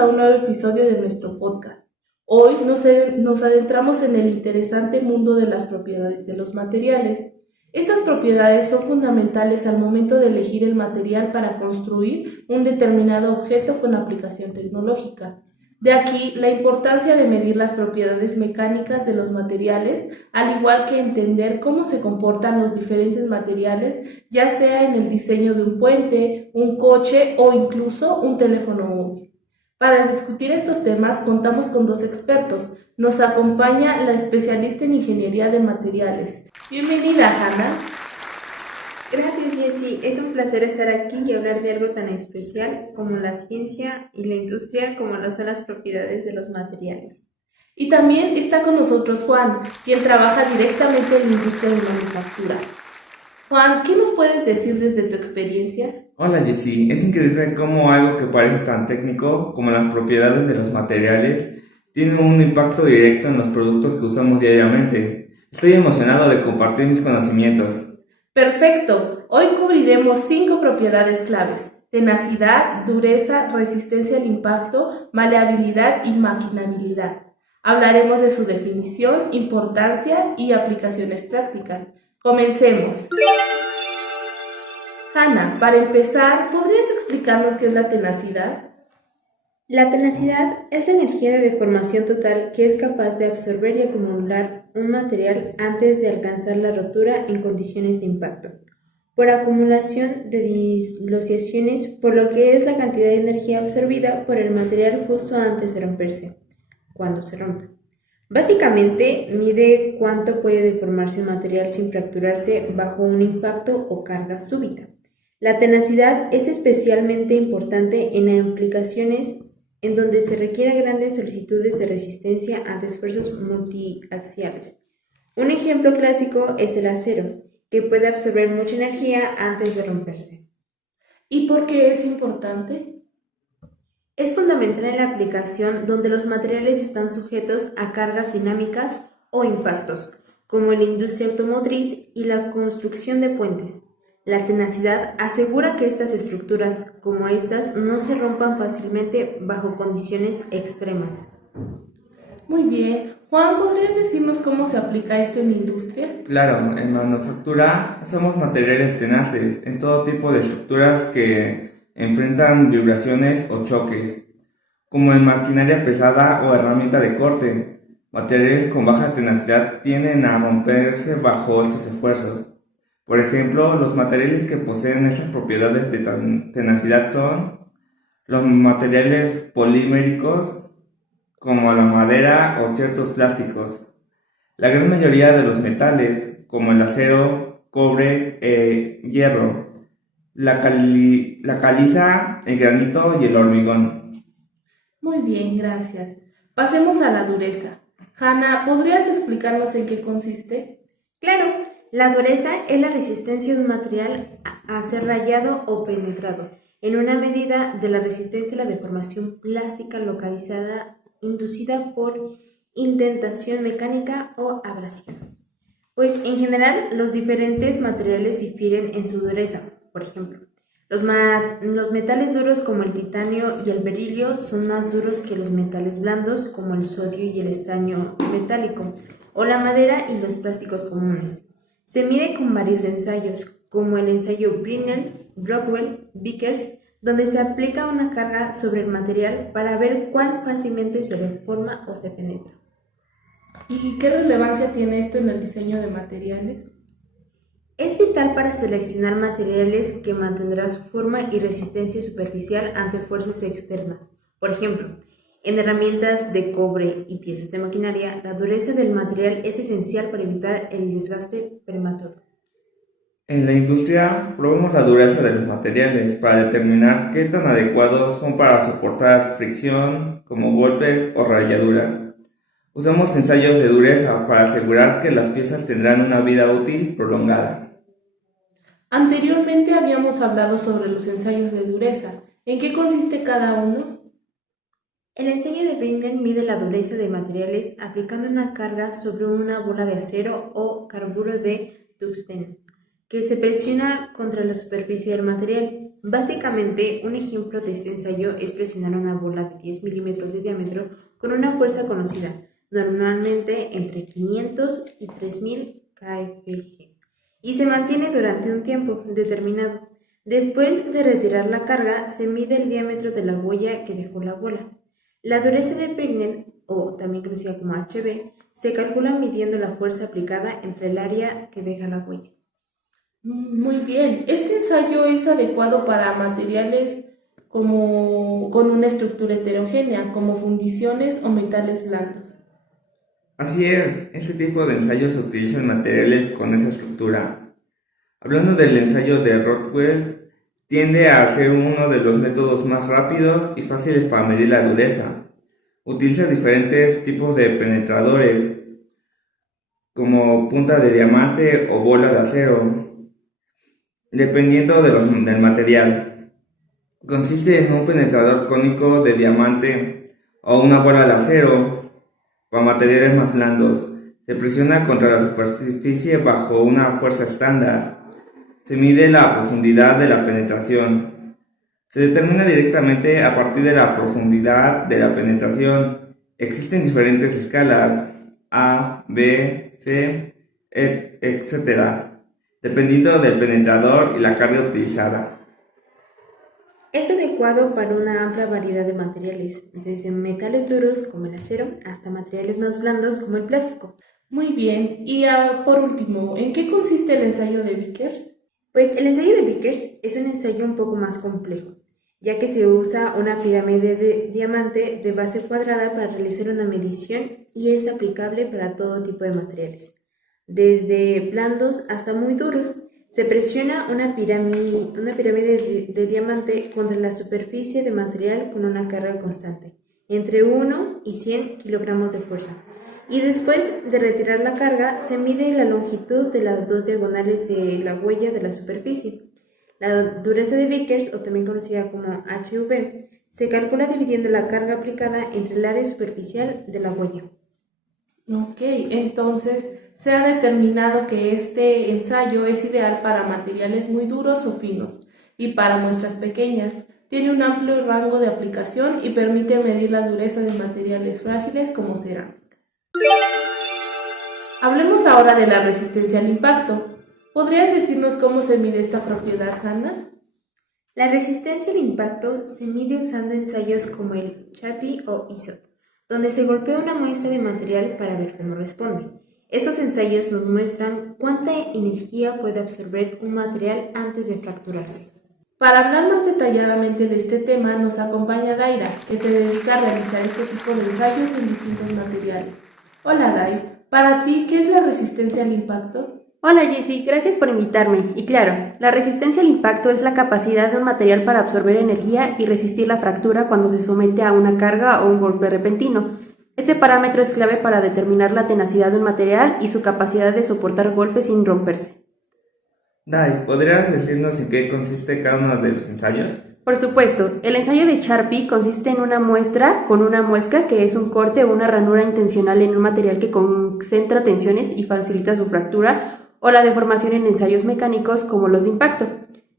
a un nuevo episodio de nuestro podcast. Hoy nos adentramos en el interesante mundo de las propiedades de los materiales. Estas propiedades son fundamentales al momento de elegir el material para construir un determinado objeto con aplicación tecnológica. De aquí la importancia de medir las propiedades mecánicas de los materiales, al igual que entender cómo se comportan los diferentes materiales, ya sea en el diseño de un puente, un coche o incluso un teléfono móvil. Para discutir estos temas contamos con dos expertos. Nos acompaña la especialista en ingeniería de materiales. Bienvenida, Hanna. Gracias, Jessie. Es un placer estar aquí y hablar de algo tan especial como la ciencia y la industria como lo son las propiedades de los materiales. Y también está con nosotros Juan, quien trabaja directamente en la industria de manufactura. Juan, ¿qué nos puedes decir desde tu experiencia? Hola Jessie, es increíble cómo algo que parece tan técnico como las propiedades de los materiales tiene un impacto directo en los productos que usamos diariamente. Estoy emocionado de compartir mis conocimientos. Perfecto. Hoy cubriremos 5 propiedades claves: tenacidad, dureza, resistencia al impacto, maleabilidad y maquinabilidad. Hablaremos de su definición, importancia y aplicaciones prácticas. Comencemos. Hanna, para empezar, ¿podrías explicarnos qué es la tenacidad? La tenacidad es la energía de deformación total que es capaz de absorber y acumular un material antes de alcanzar la rotura en condiciones de impacto, por acumulación de dislocaciones, por lo que es la cantidad de energía absorbida por el material justo antes de romperse, cuando se rompe. Básicamente, mide cuánto puede deformarse un material sin fracturarse bajo un impacto o carga súbita. La tenacidad es especialmente importante en aplicaciones en donde se requieren grandes solicitudes de resistencia ante esfuerzos multiaxiales. Un ejemplo clásico es el acero, que puede absorber mucha energía antes de romperse. ¿Y por qué es importante? Es fundamental en la aplicación donde los materiales están sujetos a cargas dinámicas o impactos, como en la industria automotriz y la construcción de puentes. La tenacidad asegura que estas estructuras, como estas, no se rompan fácilmente bajo condiciones extremas. Muy bien. Juan, ¿podrías decirnos cómo se aplica esto en la industria? Claro, en manufactura usamos materiales tenaces en todo tipo de estructuras que enfrentan vibraciones o choques, como en maquinaria pesada o herramienta de corte. Materiales con baja tenacidad tienden a romperse bajo estos esfuerzos. Por ejemplo, los materiales que poseen esas propiedades de tenacidad son los materiales poliméricos, como la madera o ciertos plásticos. La gran mayoría de los metales, como el acero, cobre e hierro, la caliza, el granito y el hormigón. Muy bien, gracias. Pasemos a la dureza. Hanna, ¿podrías explicarnos en qué consiste? Claro, la dureza es la resistencia de un material a ser rayado o penetrado, en una medida de la resistencia a la deformación plástica localizada inducida por indentación mecánica o abrasión. Pues en general los diferentes materiales difieren en su dureza. Por ejemplo, los metales duros como el titanio y el berilio son más duros que los metales blandos como el sodio y el estaño metálico, o la madera y los plásticos comunes. Se mide con varios ensayos, como el ensayo Brinell, Rockwell, Vickers, donde se aplica una carga sobre el material para ver cuán fácilmente se deforma o se penetra. ¿Y qué relevancia tiene esto en el diseño de materiales? Es vital para seleccionar materiales que mantendrán su forma y resistencia superficial ante fuerzas externas. Por ejemplo, en herramientas de cobre y piezas de maquinaria, la dureza del material es esencial para evitar el desgaste prematuro. En la industria, probamos la dureza de los materiales para determinar qué tan adecuados son para soportar fricción, como golpes o rayaduras. Usamos ensayos de dureza para asegurar que las piezas tendrán una vida útil prolongada. Anteriormente habíamos hablado sobre los ensayos de dureza. ¿En qué consiste cada uno? El ensayo de Brinell mide la dureza de materiales aplicando una carga sobre una bola de acero o carburo de tungsteno. que se presiona contra la superficie del material. Básicamente, un ejemplo de este ensayo es presionar una bola de 10 milímetros de diámetro con una fuerza conocida, normalmente entre 500 y 3000 kfg, y se mantiene durante un tiempo determinado. Después de retirar la carga, se mide el diámetro de la huella que dejó la bola. La dureza de Pringle, o también conocida como HB, se calcula midiendo la fuerza aplicada entre el área que deja la huella. Muy bien, este ensayo es adecuado para materiales con una estructura heterogénea, como fundiciones o metales blandos. Así es, este tipo de ensayos se utilizan materiales con esa estructura. Hablando del ensayo de Rockwell, tiende a ser uno de los métodos más rápidos y fáciles para medir la dureza. Utiliza diferentes tipos de penetradores, como punta de diamante o bola de acero, dependiendo del material. Consiste en un penetrador cónico de diamante o una bola de acero para materiales más blandos. Se presiona contra la superficie bajo una fuerza estándar. Se mide la profundidad de la penetración. Se determina directamente a partir de la profundidad de la penetración. Existen diferentes escalas, A, B, C, etc., dependiendo del penetrador y la carga utilizada. Es adecuado para una amplia variedad de materiales, desde metales duros como el acero hasta materiales más blandos como el plástico. Muy bien, y por último, ¿en qué consiste el ensayo de Vickers? Pues el ensayo de Vickers es un ensayo un poco más complejo, ya que se usa una pirámide de diamante de base cuadrada para realizar una medición y es aplicable para todo tipo de materiales, desde blandos hasta muy duros. Se presiona una pirámide de diamante contra la superficie de material con una carga constante, entre 1 y 100 kilogramos de fuerza. Y después de retirar la carga, se mide la longitud de las dos diagonales de la huella de la superficie. La dureza de Vickers, o también conocida como HV, se calcula dividiendo la carga aplicada entre el área superficial de la huella. Ok, entonces se ha determinado que este ensayo es ideal para materiales muy duros o finos y para muestras pequeñas. Tiene un amplio rango de aplicación y permite medir la dureza de materiales frágiles como cerámica. Hablemos ahora de la resistencia al impacto. ¿Podrías decirnos cómo se mide esta propiedad, Hannah? La resistencia al impacto se mide usando ensayos como el Charpy o ISOT, donde se golpea una muestra de material para ver cómo responde. Estos ensayos nos muestran cuánta energía puede absorber un material antes de fracturarse. Para hablar más detalladamente de este tema nos acompaña Daira, que se dedica a realizar este tipo de ensayos en distintos materiales. Hola Dai, para ti, ¿qué es la resistencia al impacto? Hola Jessie, gracias por invitarme. Y claro, la resistencia al impacto es la capacidad de un material para absorber energía y resistir la fractura cuando se somete a una carga o un golpe repentino. Este parámetro es clave para determinar la tenacidad de un material y su capacidad de soportar golpes sin romperse. Dai, ¿podrías decirnos en qué consiste cada uno de los ensayos? Por supuesto, el ensayo de Charpy consiste en una muestra con una muesca, que es un corte o una ranura intencional en un material que concentra tensiones y facilita su fractura, o la deformación en ensayos mecánicos como los de impacto.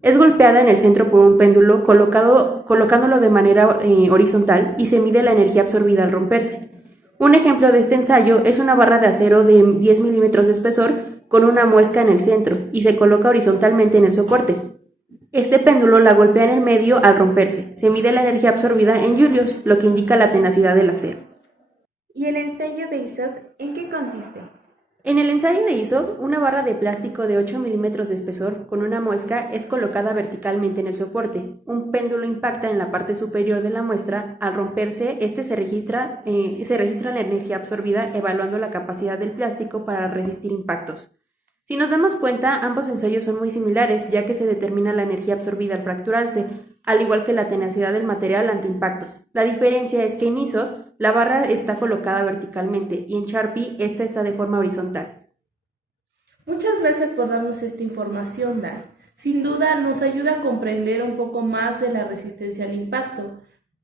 Es golpeada en el centro por un péndulo colocándolo de manera horizontal y se mide la energía absorbida al romperse. Un ejemplo de este ensayo es una barra de acero de 10 milímetros de espesor con una muesca en el centro y se coloca horizontalmente en el soporte. Este péndulo la golpea en el medio al romperse. Se mide la energía absorbida en julios, lo que indica la tenacidad del acero. ¿Y el ensayo de ISOT en qué consiste? En el ensayo de ISOT, una barra de plástico de 8 milímetros de espesor con una muesca es colocada verticalmente en el soporte. Un péndulo impacta en la parte superior de la muestra. Al romperse, se registra la energía absorbida, evaluando la capacidad del plástico para resistir impactos. Si nos damos cuenta, ambos ensayos son muy similares, ya que se determina la energía absorbida al fracturarse, al igual que la tenacidad del material ante impactos. La diferencia es que en ISOT la barra está colocada verticalmente y en Charpy esta está de forma horizontal. Muchas gracias por darnos esta información, Dai. Sin duda nos ayuda a comprender un poco más de la resistencia al impacto.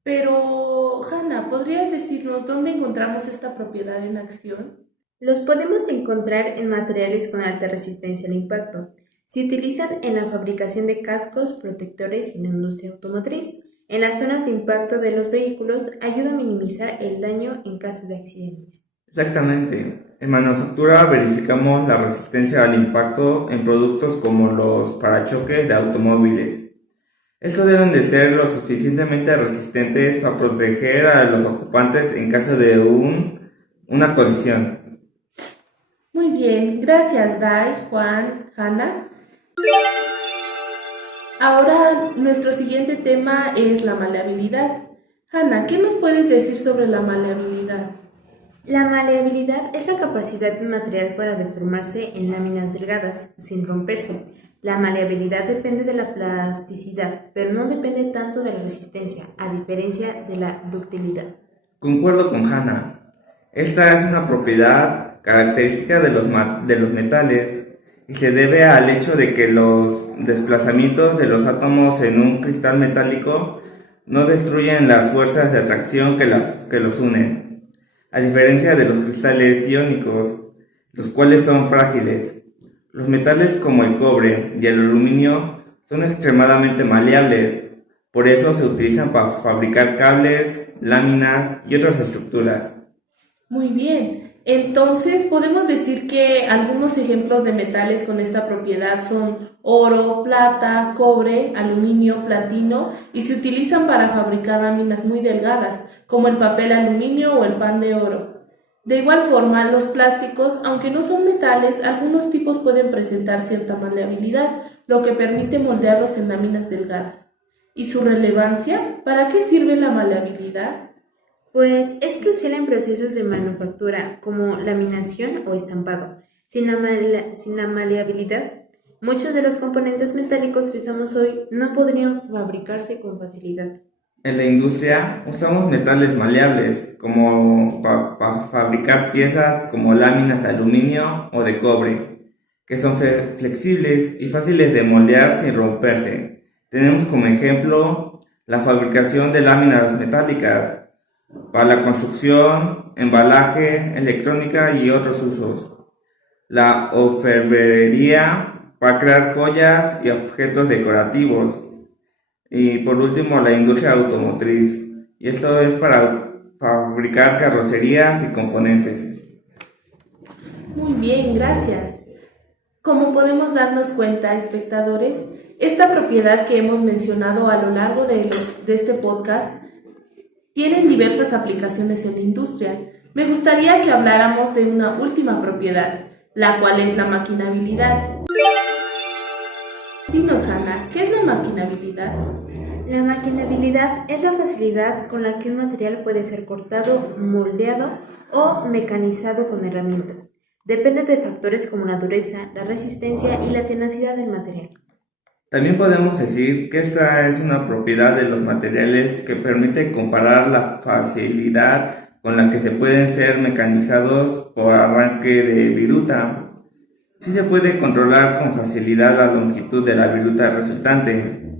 Pero, Hannah, ¿podrías decirnos dónde encontramos esta propiedad en acción? Los podemos encontrar en materiales con alta resistencia al impacto. Se utilizan en la fabricación de cascos protectores y en la industria automotriz. En las zonas de impacto de los vehículos ayuda a minimizar el daño en caso de accidentes. Exactamente. En manufactura verificamos la resistencia al impacto en productos como los parachoques de automóviles. Estos deben de ser lo suficientemente resistentes para proteger a los ocupantes en caso de una colisión. Muy bien, gracias Dai, Juan, Hanna. Ahora nuestro siguiente tema es la maleabilidad. Hanna, ¿qué nos puedes decir sobre la maleabilidad? La maleabilidad es la capacidad de un material para deformarse en láminas delgadas, sin romperse. La maleabilidad depende de la plasticidad, pero no depende tanto de la resistencia, a diferencia de la ductilidad. Concuerdo con Hannah. Esta es una propiedad característica de los metales y se debe al hecho de que los desplazamientos de los átomos en un cristal metálico no destruyen las fuerzas de atracción que los unen, a diferencia de los cristales iónicos, los cuales son frágiles. Los metales como el cobre y el aluminio son extremadamente maleables, por eso se utilizan para fabricar cables, láminas y otras estructuras. Muy bien, entonces podemos decir que algunos ejemplos de metales con esta propiedad son oro, plata, cobre, aluminio, platino y se utilizan para fabricar láminas muy delgadas, como el papel aluminio o el pan de oro. De igual forma, los plásticos, aunque no son metales, algunos tipos pueden presentar cierta maleabilidad, lo que permite moldearlos en láminas delgadas. ¿Y su relevancia? ¿Para qué sirve la maleabilidad? Pues es crucial en procesos de manufactura como laminación o estampado. Sin la maleabilidad, muchos de los componentes metálicos que usamos hoy no podrían fabricarse con facilidad. En la industria usamos metales maleables como para fabricar piezas como láminas de aluminio o de cobre, que son flexibles y fáciles de moldear sin romperse. Tenemos como ejemplo la fabricación de láminas metálicas para la construcción, embalaje, electrónica y otros usos. La orfebrería para crear joyas y objetos decorativos. Y por último, la industria automotriz. Y esto es para fabricar carrocerías y componentes. Muy bien, gracias. Como podemos darnos cuenta, espectadores, esta propiedad que hemos mencionado a lo largo de este podcast tiene diversas aplicaciones en la industria. Me gustaría que habláramos de una última propiedad, la cual es la maquinabilidad. Dinos, Hanna, ¿qué es la maquinabilidad? La maquinabilidad es la facilidad con la que un material puede ser cortado, moldeado o mecanizado con herramientas. Depende de factores como la dureza, la resistencia y la tenacidad del material. También podemos decir que esta es una propiedad de los materiales que permite comparar la facilidad con la que se pueden ser mecanizados por arranque de viruta. Sí se puede controlar con facilidad la longitud de la viruta resultante.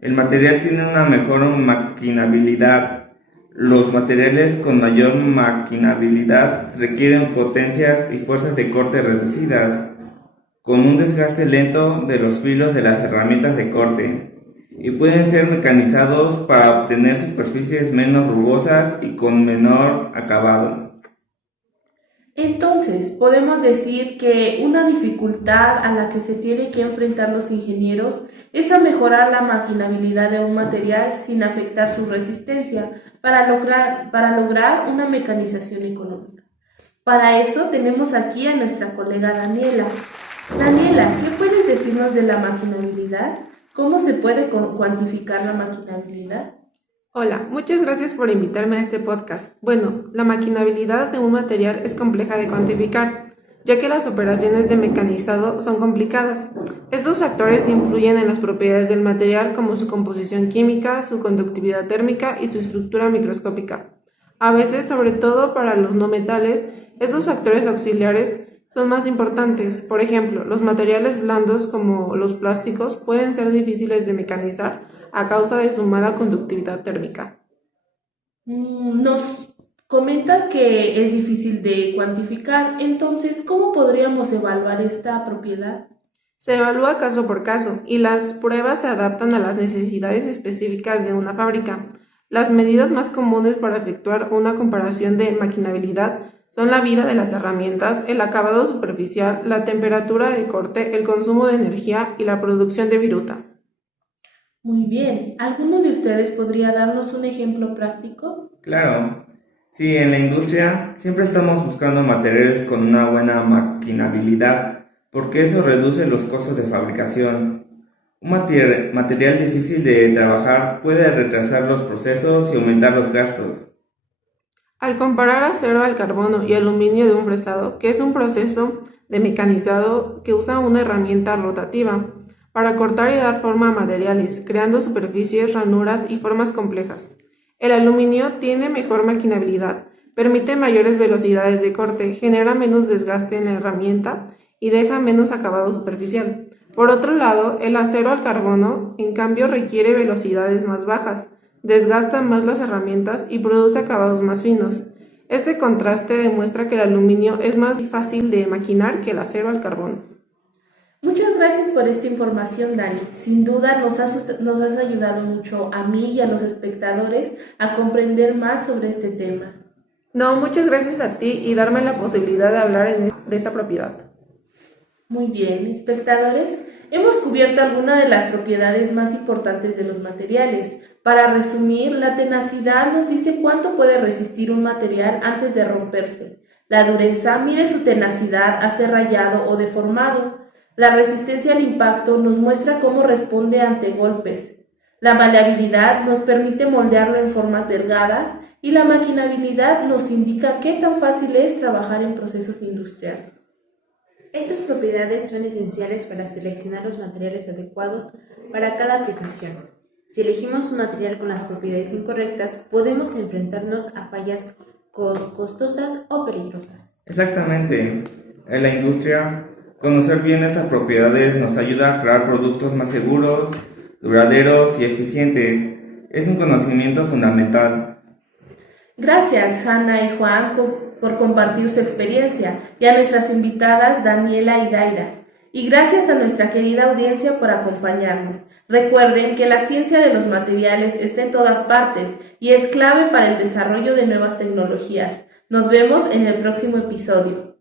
El material tiene una mejor maquinabilidad. Los materiales con mayor maquinabilidad requieren potencias y fuerzas de corte reducidas, con un desgaste lento de los filos de las herramientas de corte, y pueden ser mecanizados para obtener superficies menos rugosas y con menor acabado. Entonces, podemos decir que una dificultad a la que se tienen que enfrentar los ingenieros es a mejorar la maquinabilidad de un material sin afectar su resistencia para lograr una mecanización económica. Para eso tenemos aquí a nuestra colega Daniela. Daniela, ¿qué puedes decirnos de la maquinabilidad? ¿Cómo se puede cuantificar la maquinabilidad? Hola, muchas gracias por invitarme a este podcast. Bueno, la maquinabilidad de un material es compleja de cuantificar, ya que las operaciones de mecanizado son complicadas. Estos factores influyen en las propiedades del material como su composición química, su conductividad térmica y su estructura microscópica. A veces, sobre todo para los no metales, estos factores auxiliares son más importantes. Por ejemplo, los materiales blandos como los plásticos pueden ser difíciles de mecanizar a causa de su mala conductividad térmica. Nos comentas que es difícil de cuantificar, entonces, ¿cómo podríamos evaluar esta propiedad? Se evalúa caso por caso y las pruebas se adaptan a las necesidades específicas de una fábrica. Las medidas más comunes para efectuar una comparación de maquinabilidad son la vida de las herramientas, el acabado superficial, la temperatura de corte, el consumo de energía y la producción de viruta. Muy bien, ¿alguno de ustedes podría darnos un ejemplo práctico? Claro, sí, en la industria siempre estamos buscando materiales con una buena maquinabilidad, porque eso reduce los costos de fabricación. Un material difícil de trabajar puede retrasar los procesos y aumentar los gastos. Al comparar acero al carbono y aluminio de un fresado, que es un proceso de mecanizado que usa una herramienta rotativa para cortar y dar forma a materiales, creando superficies, ranuras y formas complejas. El aluminio tiene mejor maquinabilidad, permite mayores velocidades de corte, genera menos desgaste en la herramienta y deja menos acabado superficial. Por otro lado, el acero al carbono, en cambio, requiere velocidades más bajas, desgasta más las herramientas y produce acabados más finos. Este contraste demuestra que el aluminio es más fácil de maquinar que el acero al carbono. Muchas gracias por esta información, Dani. Sin duda nos has ayudado mucho a mí y a los espectadores a comprender más sobre este tema. No, muchas gracias a ti y darme la posibilidad de hablar de esta propiedad. Muy bien, espectadores, hemos cubierto algunas de las propiedades más importantes de los materiales. Para resumir, la tenacidad nos dice cuánto puede resistir un material antes de romperse. La dureza mide su tenacidad a ser rayado o deformado. La resistencia al impacto nos muestra cómo responde ante golpes. La maleabilidad nos permite moldearlo en formas delgadas y la maquinabilidad nos indica qué tan fácil es trabajar en procesos industriales. Estas propiedades son esenciales para seleccionar los materiales adecuados para cada aplicación. Si elegimos un material con las propiedades incorrectas, podemos enfrentarnos a fallas costosas o peligrosas. Exactamente. En la industria, conocer bien estas propiedades nos ayuda a crear productos más seguros, duraderos y eficientes. Es un conocimiento fundamental. Gracias, Hanna y Juan, por compartir su experiencia, y a nuestras invitadas Daniela y Daira. Y gracias a nuestra querida audiencia por acompañarnos. Recuerden que la ciencia de los materiales está en todas partes y es clave para el desarrollo de nuevas tecnologías. Nos vemos en el próximo episodio.